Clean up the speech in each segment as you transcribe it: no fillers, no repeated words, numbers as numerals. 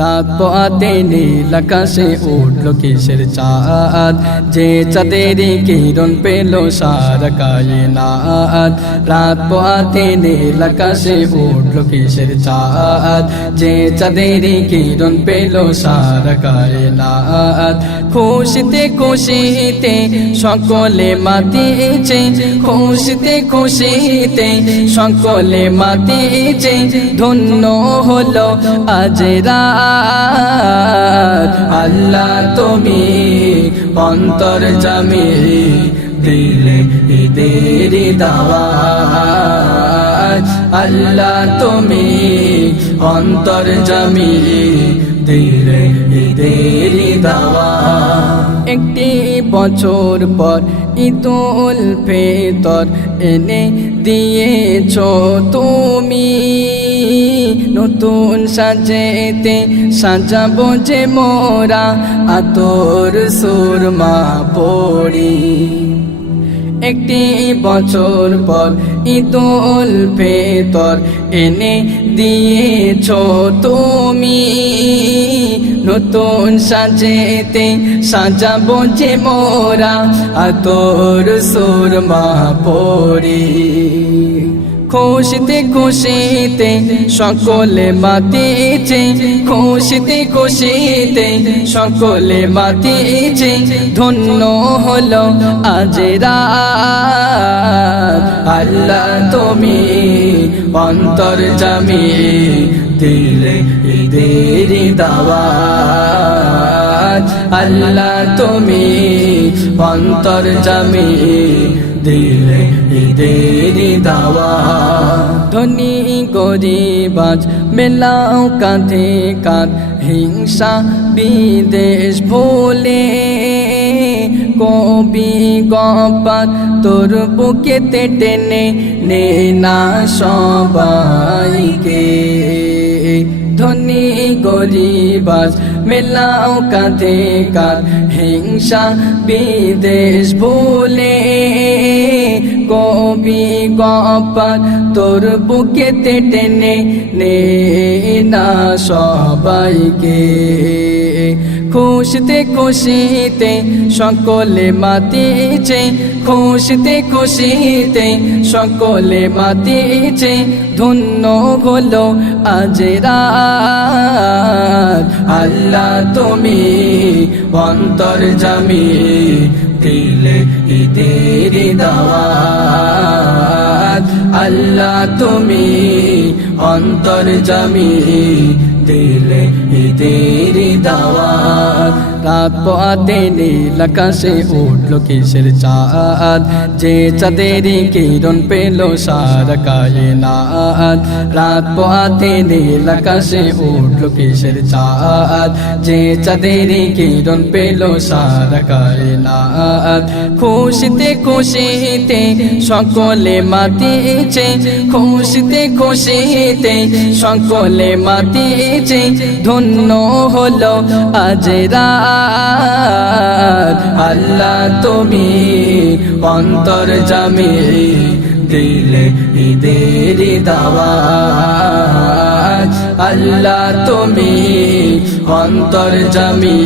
রাত পোয়াতে নীল আকাশে উঠলো কিসের চাঁদ, যে চাঁদের কিরণ পেল সারা কায়নাত। রাত পোয়াতে নীল আকাশে উঠলো কিসের চাঁদ, যে চাঁদের কিরণ পেল সারা কায়নাত। খুশিতে খুশিতে সকলে মাতিছে, খুশিতে খুশিতে সকলে মাতিছে, ধন্য হলো আজ রাত। আল্লাহ তুমি অন্তর্যামী, দিলে ঈদের দাওয়াত। আল্লাহ তুমি অন্তর্যামী, দিলে ঈদের দাওয়াত। একটি বছর পর ঈদুল ফিতর এনে দিয়েছো তুমি, নতুন সাজেতে সাজাবো যে মোরা আতর সুরমা পড়ি। একটি বছর পর ঈদুল ফিতর এনে দিয়েছো তুমি, নতুন সাজেতে সাজাবো যে মোরা আতর সুরমা পড়ি। খুশিতে খুশিতে সকলে মাতিছে, খুশিতে খুশিতে সকলে মাতিছে, ধন্য হলো আজ রাত। আল্লাহ তুমি অন্তর্যামী, দিলে ঈদের দাওয়াত। আল্লাহ তুমি অন্তর্যামী, দিলে ঈদের দাওয়াত। ধনী গরিব আজ মেলাও কাঁধে কাঁধ, হিংসা বিদেশ ভুলে কবি গপাত তোর বুকেতে টেনে নে না সবাইকে। ধনী গরিব আজ মেলাও কাঁধে কাঁধ, হিংসা বিদেশ ভুলে কবি গপাত তোর বুকেতে টেনে নে না সবাইকে। খুশিতে খুশিতে সকলে মাতিছে, খুশিতে খুশিতে সকলে মাতিছে, ধন্য হলো আজ রাত। আল্লাহ তুমি অন্তর্যামী, দিলে ঈদের দাওয়াত। আল্লাহ তুমি অন্তর্যামী, দিলে ঈদের দাওয়াত। রাত পোয়াতে নীল আকাশে উঠলো কিসের চাঁদ, যে চাঁদের কিরণ পেল সারা কায়নাত। রাত পোয়াতে নীল আকাশে উঠলো কিসের চাঁদ, যে চাঁদের কিরণ পেল সারা কায়নাত। খুশিতে খুশিতে সকলে মাতিছে, খুশিতে খুশিতে সকলে মাতিছে, ধন্য হলো আজ রাত। আল্লাহ তুমি অন্তর্যামী, দিলে ঈদের দাওয়াত। আল্লাহ তুমি অন্তর্যামী,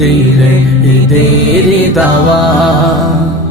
দিলে ঈদের দাওয়াত।